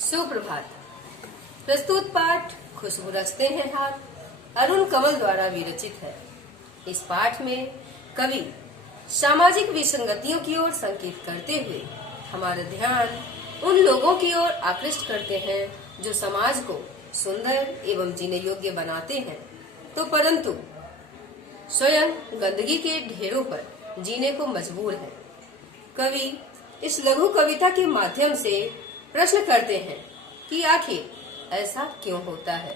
सुप्रभात। प्रस्तुत पाठ खुशबू रचते हैं हाथ अरुण कमल द्वारा विरचित है। इस पाठ में कवि सामाजिक विसंगतियों की ओर संकेत करते हुए हमारा ध्यान उन लोगों की ओर आकृष्ट करते हैं जो समाज को सुंदर एवं जीने योग्य बनाते हैं, तो परंतु स्वयं गंदगी के ढेरों पर जीने को मजबूर है। कवि इस लघु कविता के माध्यम से प्रश्न करते हैं कि आखिर ऐसा क्यों होता है।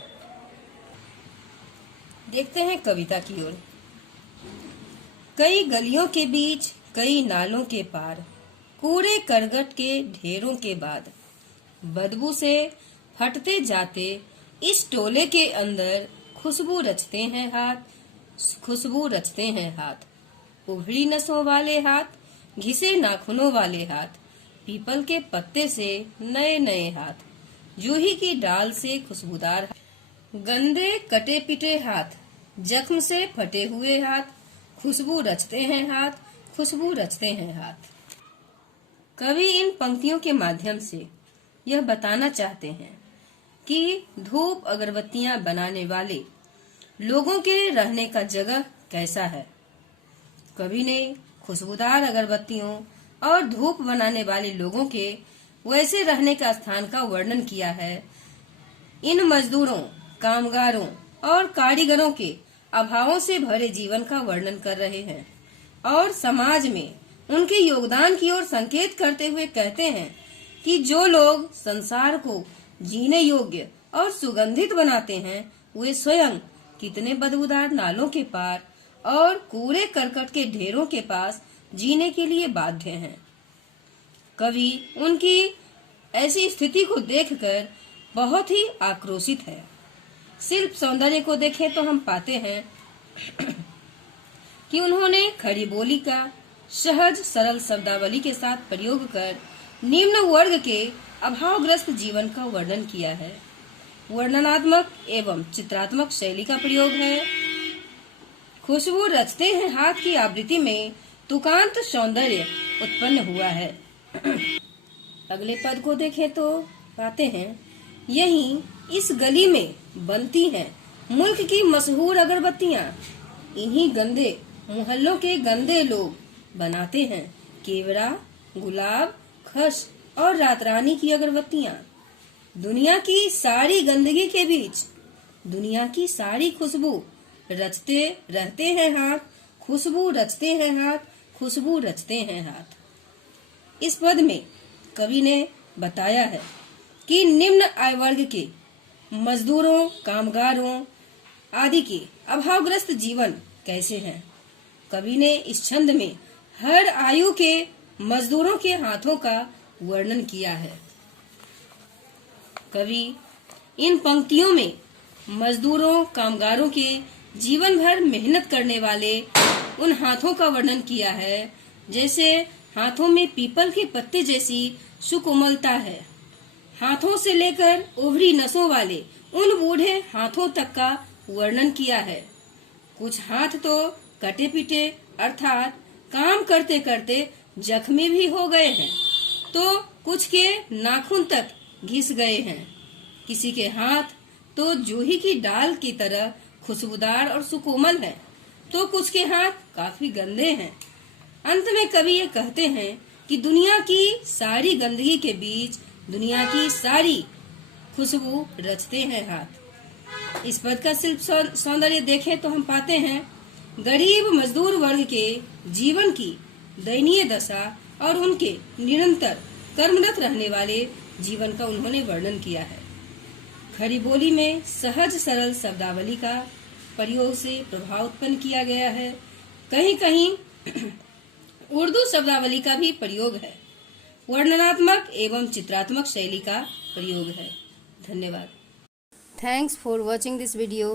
देखते हैं कविता की ओर। कई गलियों के बीच, कई नालों के पार, कूड़े करकट के ढेरों के बाद, बदबू से फटते जाते इस टोले के अंदर खुशबू रचते हैं हाथ, खुशबू रचते हैं हाथ। उभरी नसों वाले हाथ, घिसे नाखूनों वाले हाथ, पीपल के पत्ते से नए नए हाथ, जूही की डाल से खुशबूदार हाथ, गंदे कटे पिटे हाथ, जख्म से फटे हुए हाथ, खुशबू रचते हैं हाथ, खुशबू रचते हैं हाथ। कवि इन पंक्तियों के माध्यम से यह बताना चाहते हैं कि धूप अगरबत्तियां बनाने वाले लोगों के रहने का जगह कैसा है। कवि ने खुशबूदार अगरबत्तियों और धूप बनाने वाले लोगों के वैसे रहने का स्थान का वर्णन किया है। इन मजदूरों, कामगारों और कारीगरों के अभावों से भरे जीवन का वर्णन कर रहे हैं और समाज में उनके योगदान की ओर संकेत करते हुए कहते हैं कि जो लोग संसार को जीने योग्य और सुगंधित बनाते हैं, वे स्वयं कितने बदबूदार नालों के पार और कूड़े करकट के ढेरों के पास जीने के लिए बाध्य हैं। कवि उनकी ऐसी स्थिति को देखकर बहुत ही आक्रोशित है। शिल्प सौंदर्य को देखें तो हम पाते हैं कि उन्होंने खड़ी बोली का सहज सरल शब्दावली के साथ प्रयोग कर निम्न वर्ग के अभावग्रस्त जीवन का वर्णन किया है। वर्णनात्मक एवं चित्रात्मक शैली का प्रयोग है। खुशबू रचते हैं हाथ की आवृत्ति में तुकांत सौंदर्य उत्पन्न हुआ है। अगले पद को देखें तो पाते हैं, यहीं इस गली में बनती हैं मुल्क की मशहूर अगरबत्तियां, इन्हीं गंदे मोहल्लों के गंदे लोग बनाते हैं केवड़ा, गुलाब, खस और रातरानी की अगरबत्तियां। दुनिया की सारी गंदगी के बीच दुनिया की सारी खुशबू रचते रहते हैं हाथ, खुशबू रचते हैं हाथ, खुशबू रचते हैं हाथ। इस पद में कवि ने बताया है कि निम्न आय वर्ग के मजदूरों, कामगारों आदि के अभावग्रस्त जीवन कैसे हैं। कवि ने इस छंद में हर आयु के मजदूरों के हाथों का वर्णन किया है। कवि इन पंक्तियों में मजदूरों, कामगारों के जीवन भर मेहनत करने वाले उन हाथों का वर्णन किया है जैसे हाथों में पीपल के पत्ते जैसी सुकोमलता है। हाथों से लेकर उभरी नसों वाले उन बूढ़े हाथों तक का वर्णन किया है। कुछ हाथ तो कटे पिटे अर्थात काम करते करते जख्मी भी हो गए हैं, तो कुछ के नाखून तक घिस गए हैं। किसी के हाथ तो जूही की डाल की तरह खुशबूदार और सुकोमल है, तो कुछ के हाथ काफी गंदे हैं। अंत में कवि ये कहते हैं कि दुनिया की सारी गंदगी के बीच दुनिया की सारी खुशबू रचते हैं हाथ। इस पद का शिल्प सौंदर्य देखें तो हम पाते हैं, गरीब मजदूर वर्ग के जीवन की दयनीय दशा और उनके निरंतर कर्मरत रहने वाले जीवन का उन्होंने वर्णन किया है। खड़ी बोली में सहज सरल शब्दावली का प्रयोग से प्रभाव उत्पन्न किया गया है। कहीं कहीं उर्दू शब्दावली का भी प्रयोग है। वर्णनात्मक एवं चित्रात्मक शैली का प्रयोग है। धन्यवाद। Thanks for watching this video.